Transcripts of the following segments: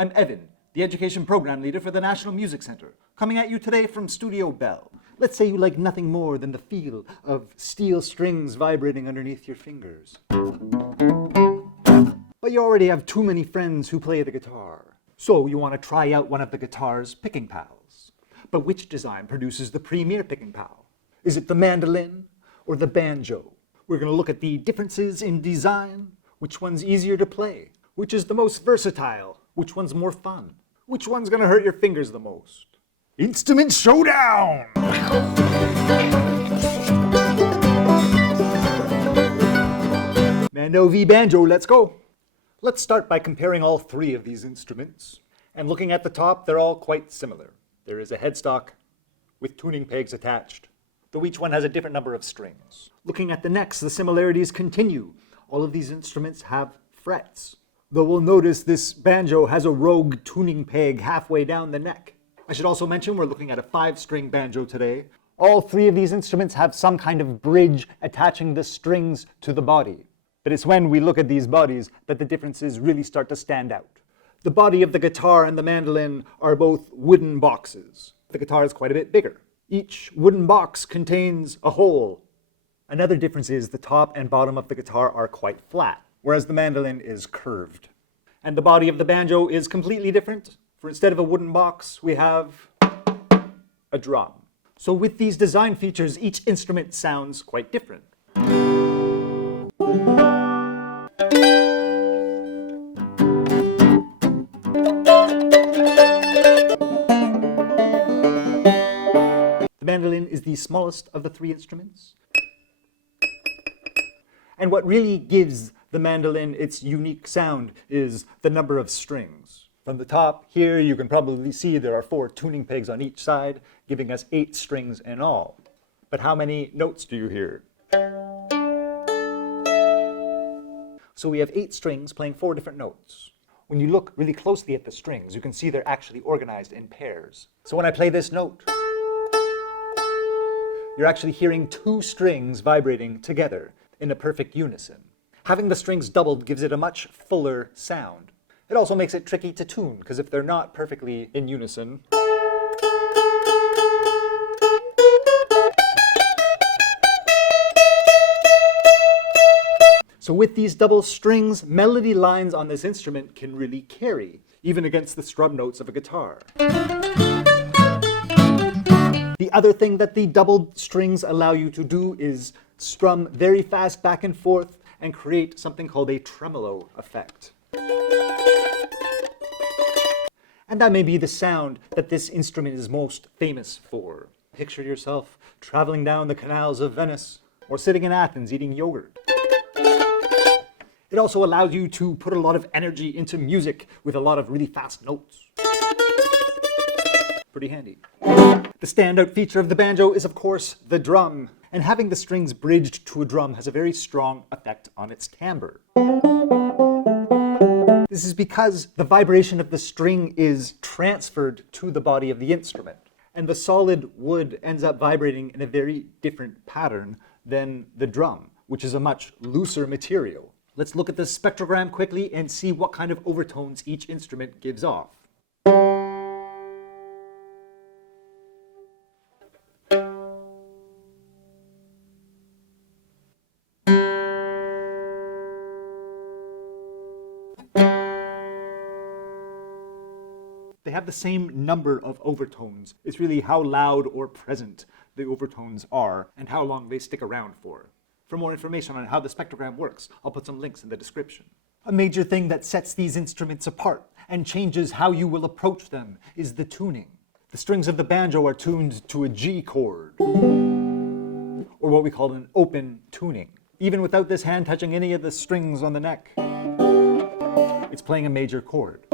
I'm Evan, the Education Program Leader for the National Music Center, coming at you today from Studio Bell. Let's say you like nothing more than the feel of steel strings vibrating underneath your fingers. But you already have too many friends who play the guitar, so you want to try out one of the guitar's picking pals. But which design produces the premier picking pal? Is it the mandolin or the banjo? We're going to look at the differences in design, which one's easier to play, which is the most versatile, which one's more fun, which one's going to hurt your fingers the most. Instrument showdown! Mando v banjo, let's go! Let's start by comparing all three of these instruments. And looking at the top, they're all quite similar. There is a headstock with tuning pegs attached, though each one has a different number of strings. Looking at the necks, the similarities continue. All of these instruments have frets, though we'll notice this banjo has a rogue tuning peg halfway down the neck. I should also mention we're looking at a 5-string banjo today. All three of these instruments have some kind of bridge attaching the strings to the body. But it's when we look at these bodies that the differences really start to stand out. The body of the guitar and the mandolin are both wooden boxes. The guitar is quite a bit bigger. Each wooden box contains a hole. Another difference is the top and bottom of the guitar are quite flat, whereas the mandolin is curved. And the body of the banjo is completely different. For instead of a wooden box, we have a drum. So with these design features, each instrument sounds quite different. The mandolin is the smallest of the three instruments. And what really gives the mandolin its unique sound is the number of strings. From the top here, you can probably see there are 4 tuning pegs on each side, giving us 8 strings in all. But how many notes do you hear? So we have 8 strings playing 4 different notes. When you look really closely at the strings, you can see they're actually organized in pairs. So when I play this note, you're actually hearing 2 strings vibrating together in a perfect unison. Having the strings doubled gives it a much fuller sound. It also makes it tricky to tune, because if they're not perfectly in unison, so with these double strings, melody lines on this instrument can really carry, even against the strum notes of a guitar. The other thing that the doubled strings allow you to do is strum very fast back and forth and create something called a tremolo effect. And that may be the sound that this instrument is most famous for. Picture yourself traveling down the canals of Venice or sitting in Athens eating yogurt. It also allows you to put a lot of energy into music with a lot of really fast notes. Pretty handy. The standout feature of the banjo is, of course, the drum. And having the strings bridged to a drum has a very strong effect on its timbre. This is because the vibration of the string is transferred to the body of the instrument. And the solid wood ends up vibrating in a very different pattern than the drum, which is a much looser material. Let's look at the spectrogram quickly and see what kind of overtones each instrument gives off. They have the same number of overtones. It's really how loud or present the overtones are and how long they stick around for. For more information on how the spectrogram works, I'll put some links in the description. A major thing that sets these instruments apart and changes how you will approach them is the tuning. The strings of the banjo are tuned to a G chord, or what we call an open tuning. Even without this hand touching any of the strings on the neck, it's playing a major chord.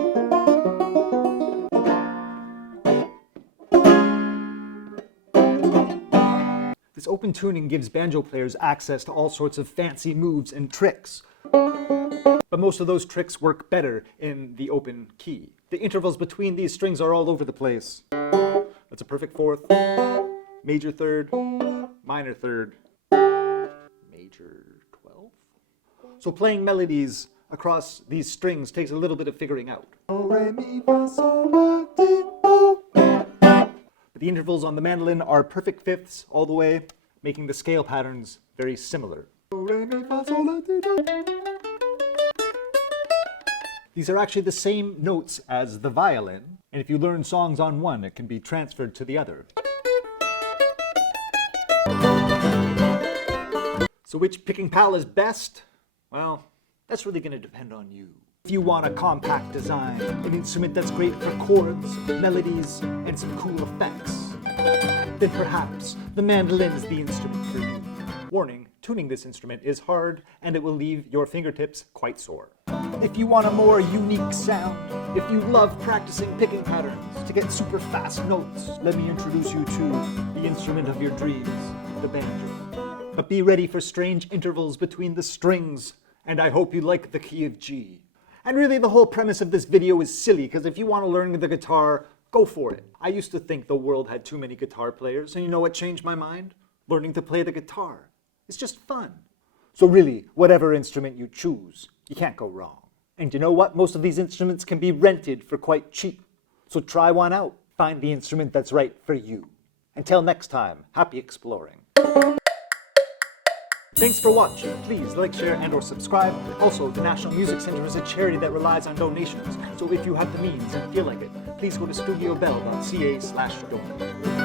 This open tuning gives banjo players access to all sorts of fancy moves and tricks. But most of those tricks work better in the open key. The intervals between these strings are all over the place. That's a perfect fourth, major third, minor third, major 12. So playing melodies across these strings takes a little bit of figuring out. But the intervals on the mandolin are perfect fifths all the way, making the scale patterns very similar. These are actually the same notes as the violin, and if you learn songs on one, it can be transferred to the other. So which picking pal is best? Well, that's really going to depend on you. If you want a compact design, an instrument that's great for chords, melodies, and some cool effects, then perhaps the mandolin is the instrument for you. Warning, tuning this instrument is hard and it will leave your fingertips quite sore. If you want a more unique sound, if you love practicing picking patterns to get super fast notes, let me introduce you to the instrument of your dreams, the banjo. But be ready for strange intervals between the strings, and I hope you like the key of G. And really the whole premise of this video is silly, because if you want to learn the guitar, go for it. I used to think the world had too many guitar players, and you know what changed my mind? Learning to play the guitar. It's just fun. So really, whatever instrument you choose, you can't go wrong. And you know what? Most of these instruments can be rented for quite cheap. So try one out. Find the instrument that's right for you. Until next time, happy exploring. Thanks for watching. Please like, share, and/or subscribe. Also, the National Music Center is a charity that relies on donations. So if you have the means and feel like it, please go to studiobell.ca/donate.